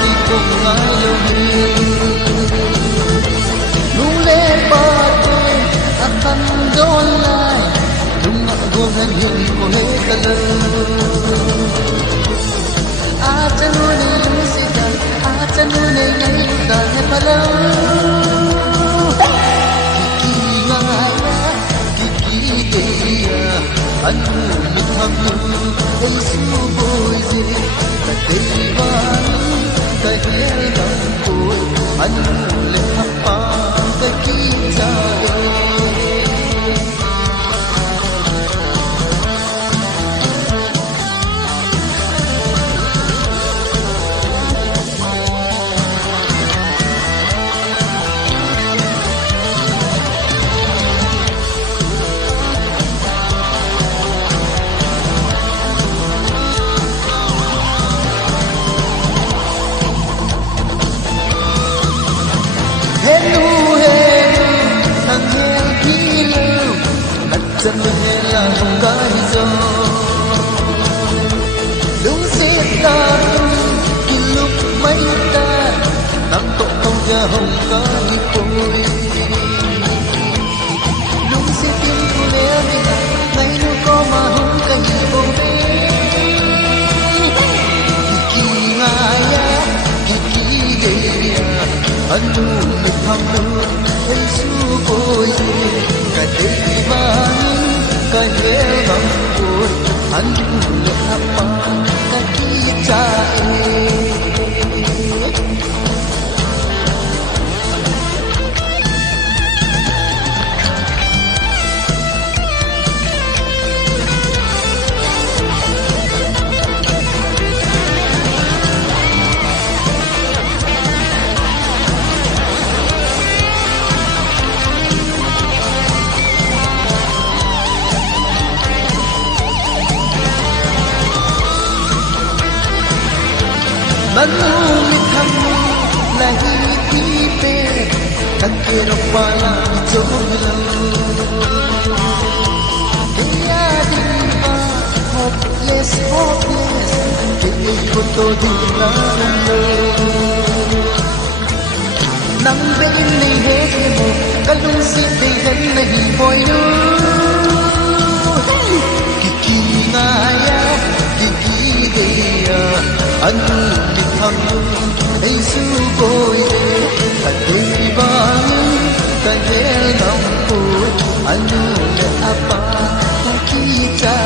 ki kong ngai lo hi lung le pa te akan don lai lung a go han hin ko he kala a chanu ne lung si da a chanu ne ngai da ne pala ki ngai ki ge ya anu mi tham lu ei su boy je ta dei ba ta he dam ko anu le pa ta ki cha chân là không cái gió đúng sẽ ta khi lúc mấy ta nắng cộng không ra hồng cái cối đúng sẽ tim của bé ngày nu có mà không cái vô kỳ ngài kỳ ghê anh nu mình tham luôn thấy su cối cái thế mà cái thế bằng tôi anh lệ apa cái kita Manu mi kamu lahi tipe takir pala jomlo dia diva hopeless kini ko to dilalo nang bên ni he mo kalung si de gan nahi boy nu kiki ngaya kiki geya anu tham ei su boy ta dei bang ta he nam ko anu le apa ki cha